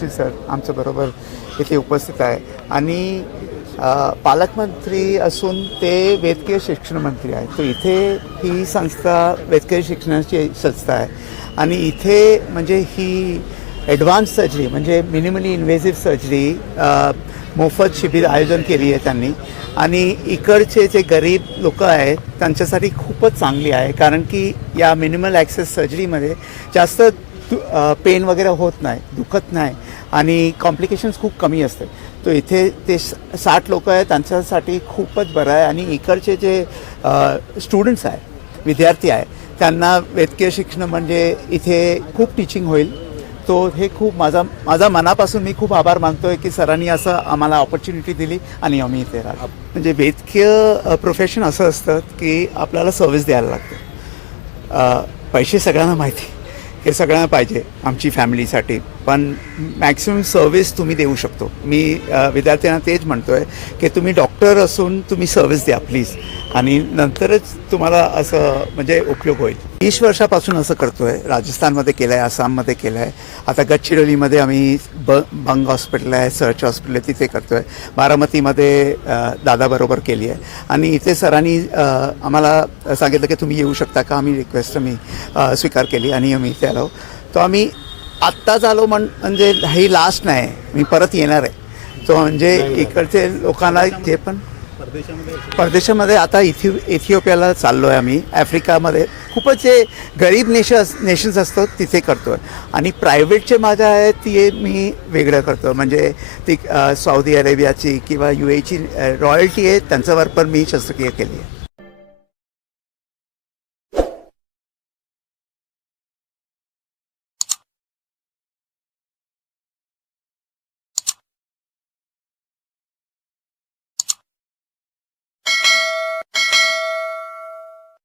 Joshi sir बरोबर इथे उपस्थित आहे आणि पालकमंत्री असून ते वैद्यकीय शिक्षण मंत्री आहेत तर इथे ही संस्था वैद्यकीय शिक्षणाची संस्था आहे आणि इथे म्हणजे ही ॲडव्हान्स सर्जरी म्हणजे मिनिमली इन्व्हेसिव्ह सर्जरी मोफत शिबिर आयोजन केली आहे त्यांनी आणि इकडचे जे गरीब लोक आहेत त्यांच्यासाठी खूपच चांगली आहे कारण की या मिनिमल ॲक्सेस सर्जरीमध्ये जास्त पेन वगैरे होत नाही दुखत नाही आणि कॉम्प्लिकेशन्स खूप कमी असते तो इथे ते साठ लोक आहे त्यांच्यासाठी खूपच बरं आहे आणि इकडचे जे स्टुडंट्स आहे विद्यार्थी आहे त्यांना वैद्यकीय शिक्षण म्हणजे इथे खूप टीचिंग होईल तो हे खूप माझा माझा मनापासून मी खूप आभार मानतो आहे की सरांनी असं आम्हाला ऑपॉर्च्युनिटी दिली आणि आम्ही इथे राहतो म्हणजे वैद्यकीय प्रोफेशन असं असतं की आपल्याला सर्विस द्यायला लागते पैसे सगळ्यांना माहिती हे सगळं पाहिजे आमची फॅमिलीसाठी पण मॅक्सिमम सर्व्हिस तुम्ही देऊ शकतो मी विद्यार्थ्यांना तेच म्हणतो आहे की तुम्ही डॉक्टर असून तुम्ही सर्व्हिस द्या प्लीज आणि नंतरच तुम्हाला असं म्हणजे उपयोग होईल वीस वर्षापासून असं करतो आहे राजस्थानमध्ये केलं आहे आसाममध्ये केलं आहे आता गच्चिरोलीमध्ये आम्ही ब बंग हॉस्पिटल आहे सर्च हॉस्पिटल आहे तिथे करतो आहे बारामतीमध्ये दादाबरोबर केली आहे आणि इथे सरांनी आम्हाला सांगितलं की तुम्ही येऊ शकता का आम्ही रिक्वेस्ट मी स्वीकार केली आणि आम्ही इथे आलो तो आम्ही आत्ताच आलो म्हण म्हणजे ही लास्ट नाही मी परत येणार आहे तो म्हणजे इकडचे लोकांना जे पण परदेशामध्ये आता इथि इथिओपियाला चाललो आहे आम्ही आफ्रिकामध्ये खूपच जे गरीब नेश नेशन्स असतो तिथे करतो आहे आणि प्रायव्हेटचे माझ्या आहेत ते मी वेगळं करतो म्हणजे ती सौदी अरेबियाची किंवा यू एची रॉयल्टी आहे त्यांच्यावर पण मी शस्त्रक्रिया केली आहे